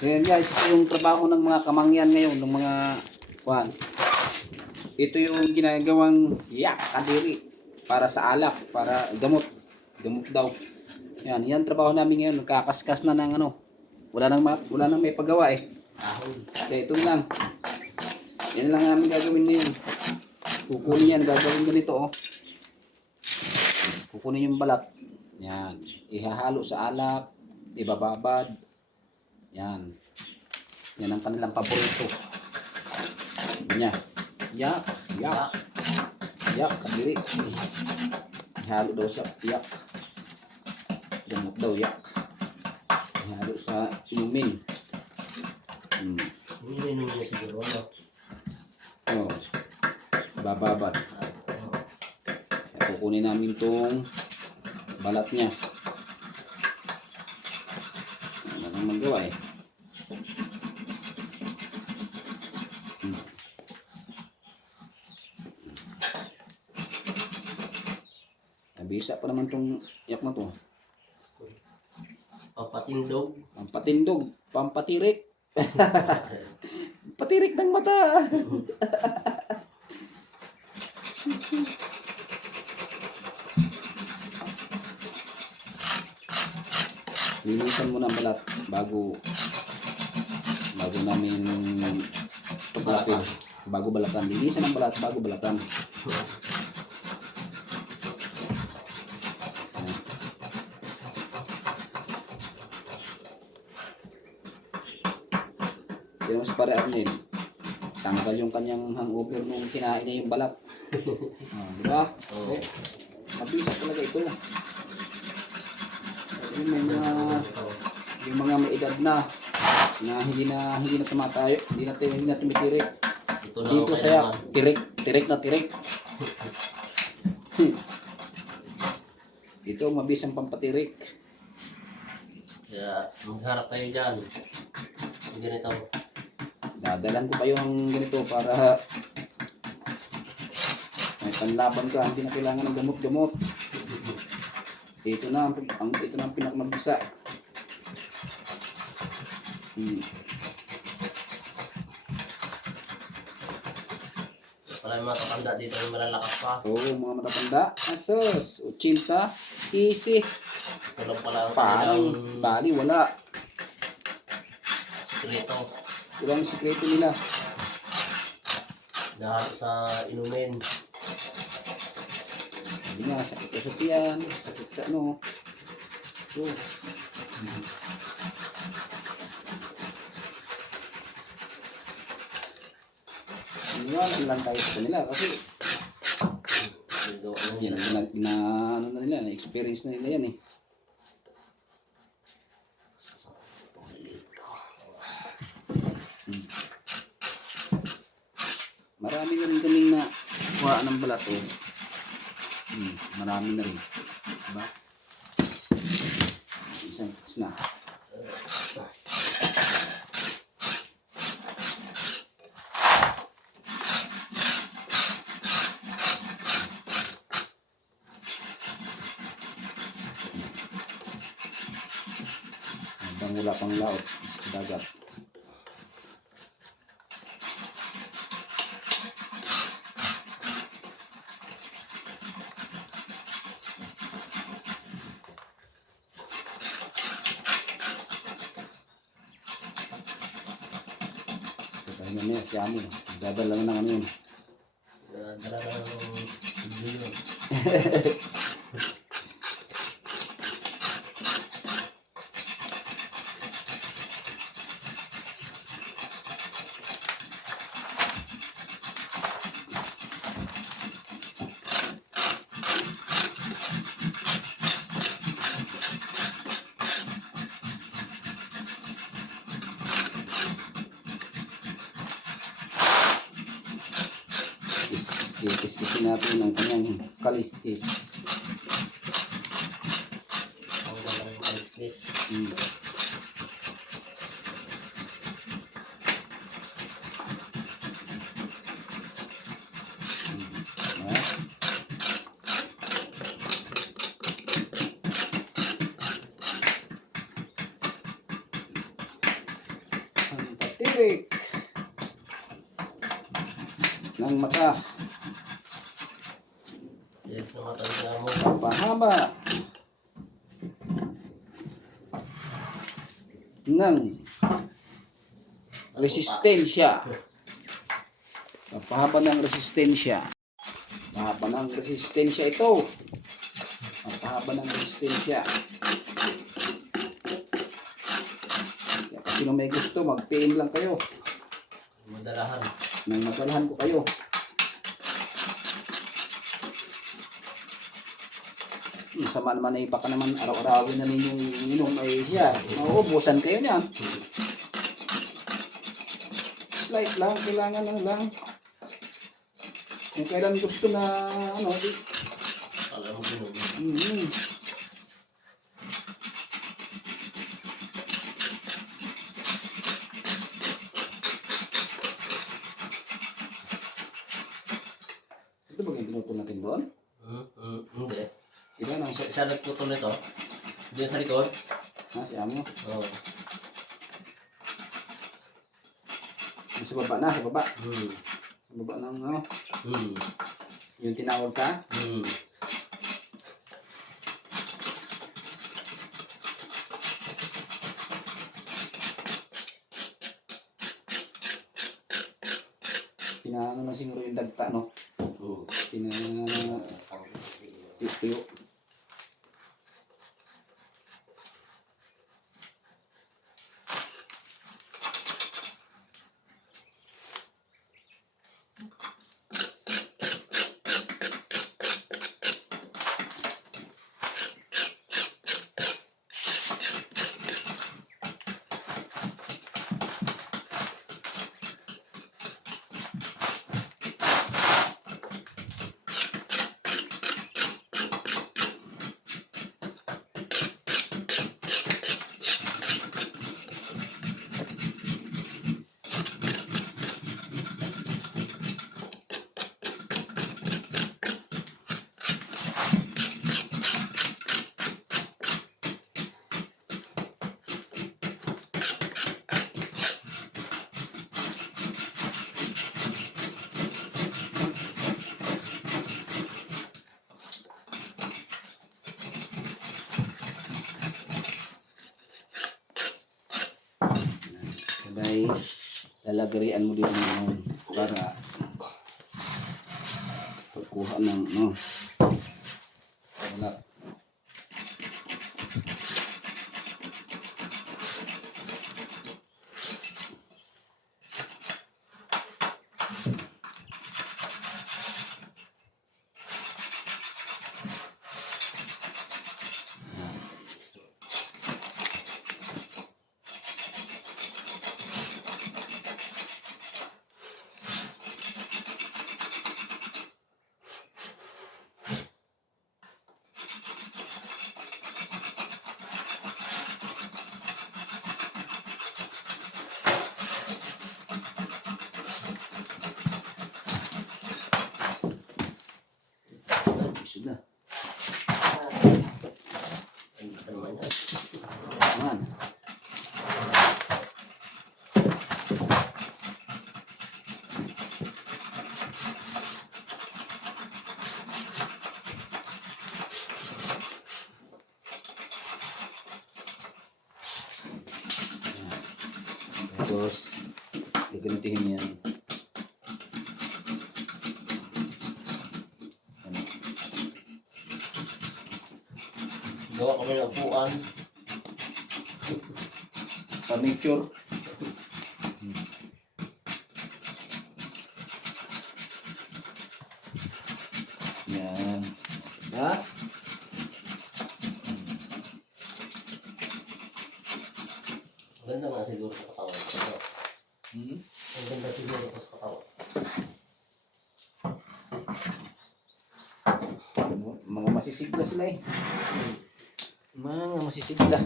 So guys, ito yung trabaho ng mga kamangyan ngayon, ng mga kwan. Ito yung ginagawang yak, kadiri, para sa alak, para gamot. Gamot daw. Yan, yan trabaho namin ngayon, kakaskas na ng ano. Wala nang, wala nang may paggawa eh. Kaya ito lang. Yan lang namin gagawin ngayon. Kukunin yan, gagawin ganito oh. Kukunin yung balat. Yan. Ihahalo sa alak, ibababad. Yan. Yan ang kanilang paborito. Yan. Yak. Yak. Yak. Kadiri. Ihalo daw sa yak. Gamot daw yak. Ihalo sa inumin. Hmm. Hindi nyo niya siguro, no? Oh. Bababad. Kukunin namin tong balat niya. Ano nang magawa eh. Hmm. Nabisa pa naman tong yak na to. Papatindog. Pampatindog, pampatirik. Patirik ng mata. Linisan mo ng balat bago bago namin balatan. Bago balatan. Linisan ng balat bago balatan. Sino mas pare Arnel? Tanggal yung kanyang hangover nung kinain niya yung balat. oh, di ba? Oo. Eh, mabisa talaga ito. Yung may mga yung mga may edad na na hindi na hindi na tumatayo, hindi na hindi na tumitirik. Ito na Dito ako saya kailangan. tirik, tirik na tirik. Ito mabisang pampatirik. Kaya magharap kayo dyan. Ganito. Dadalan ko kayo ng ganito para may panlaban ka, hindi na kailangan ng gamot-gamot. Ito na ang, ito na ang pinakamabisa. Hmm. Wala yung mga kakanda dito yung malalakas pa. Oo, mga matatanda. Asos, 80, easy. Lang pala ang Parang bali, wala. sikreto. Walang sikreto nila. Dahil sa inumin. Hindi nga, sakit sa tiyan, sakit sa ano. So, Iniwanan lang tayo sa kanila kasi yan, yan. gina, ano na nila, na-experience na nila yan eh. Marami na rin kaming na kuha ng balat oh. Hmm, marami na rin. Diba? Isang is na. Habang wala pang laot sa dagat. Sa tayo na niya, si Amo. Dadala na ng ano yun. Dala na ng video yun. is ikis-kisin natin ang kanyang kaliskis. Ang dala ng kaliskis. Mm. Ah. electric ng mata. Pahaba ng resistensya. Pahaba ng resistensya. Pahaba ng resistensya ito. Pahaba ng resistensya. Kaya kung sino may gusto, mag-PM lang kayo. Madalahan. May madalahan ko kayo. Sama naman ay baka naman araw-arawin na ninyong inom ay siya. Mauubusan kayo niyan. Slight lang, kailangan lang lang. Kung kailan gusto na ano, di, Alam mo yun. mm, Ito ba yung pinutol natin doon? Hmm? Hmm? Hindi. Iba nang sa, Siya nagputol nito. Diyan sa likod. ah, si Amo. Oo. Sa baba na, sa baba. Hmm. Sa baba ng ano, Hmm. yung tinawag ka. Hmm. Pinaano na siguro yung dagta, no? Hmm. Pina... Tuyo. Lalagarian mo din ng para pagkuha ng no. Wala. Tapos, gagantihin yan. Gawa kami ng upuan. Furniture. Yan. Ha? Ganda nga siguro sa katawan. Ano? Hmm? Ang ganda siguro ko sa katawan. Mga masisigla sila eh. Mga masisigla.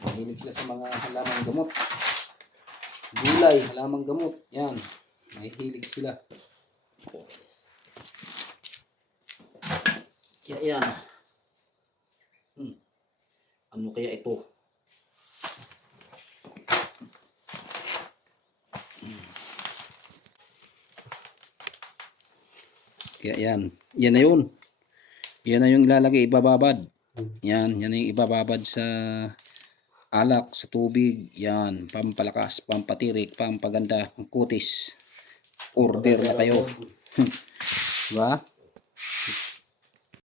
Mahilig sila sa mga halamang gamot. Gulay, halamang gamot. Yan. Mahilig sila. Kaya yan. Hmm. Ano kaya ito? Hmm. Kaya yan. Yan na yun. Yan na yung ilalagay ibababad. Yan. Yan na yung ibababad sa alak, sa tubig. Yan. Pampalakas, pampatirik, pampaganda, kutis. Order na kayo. Diba?